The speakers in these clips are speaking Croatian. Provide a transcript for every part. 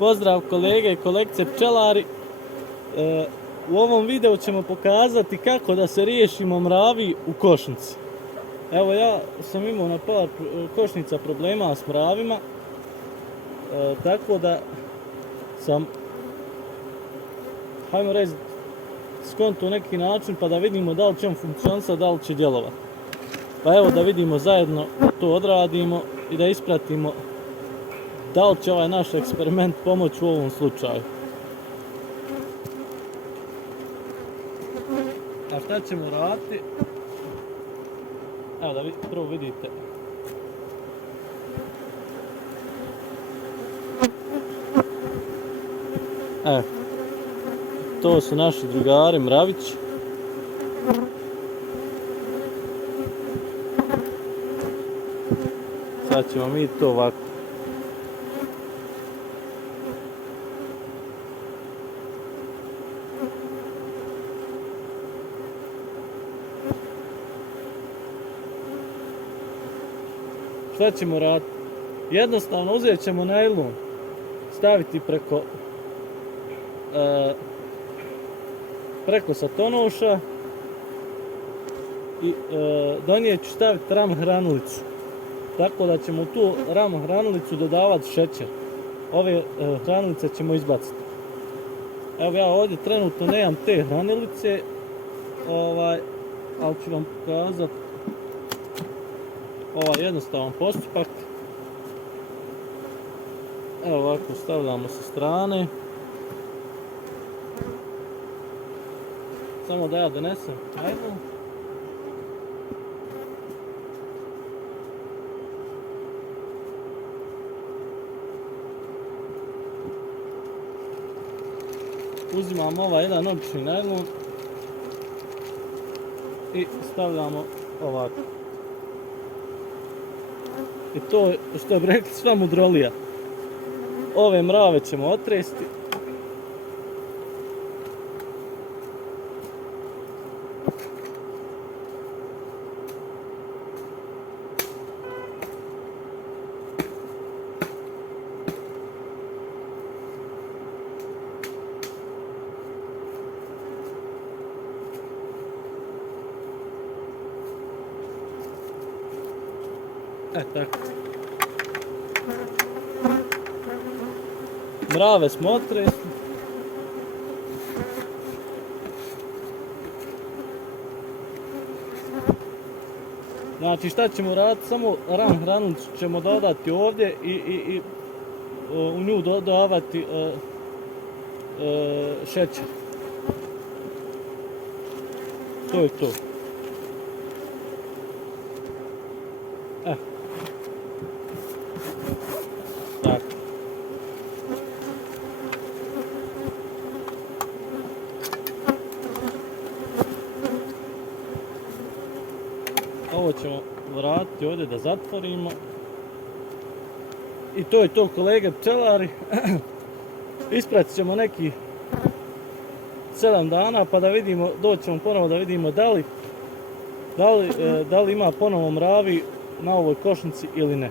Pozdrav kolege i kolegice pčelari. U ovom videu ćemo pokazati kako da se riješimo mravi u košnici. Evo, ja sam imao na par košnica problema s mravima, tako da sam, hajmo reći, skonto neki način pa da vidimo da li će on funkcionisati, da li će djelovati. Pa evo da vidimo zajedno, to odradimo i da ispratimo da li će ovaj naš eksperiment pomoći u ovom slučaju. A šta ćemo raditi? Evo da prvo vidite. Evo, to su naši drugari mravići. Sad ćemo mi to ovako. Šta ćemo raditi? Jednostavno uzet ćemo najlon, staviti preko satonoša i donijet ću staviti ram hranilicu. Tako da ćemo u tu ram hranilicu dodavati šećer. Ove hranilice ćemo izbaciti. Evo, ja ovdje trenutno nemam te hranilice, ali ću vam pokazati ovaj jednostavan postupak. Evo ovako stavljamo sa strane. Samo da ja donesem najlon. Uzimamo ovaj jedan obični najlon i stavljamo ovako. I to je, što bi rekli, sva mudrolija. Ove mrave ćemo otresti. Tako. Mrave smo otresli. Znači, šta ćemo raditi? Samo ram hranilicu ćemo dodati ovdje i u nju dodavati šećer. To je to. Tako. Ovo ćemo vratiti ovdje da zatvorimo. I to je to, kolege pčelari. Ispratit ćemo neki 7 dana pa da vidimo, doćemo ponovo da vidimo da li ima ponovo mravi na ovoj košnici ili ne.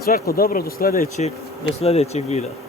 Svako dobro do sljedećeg videa.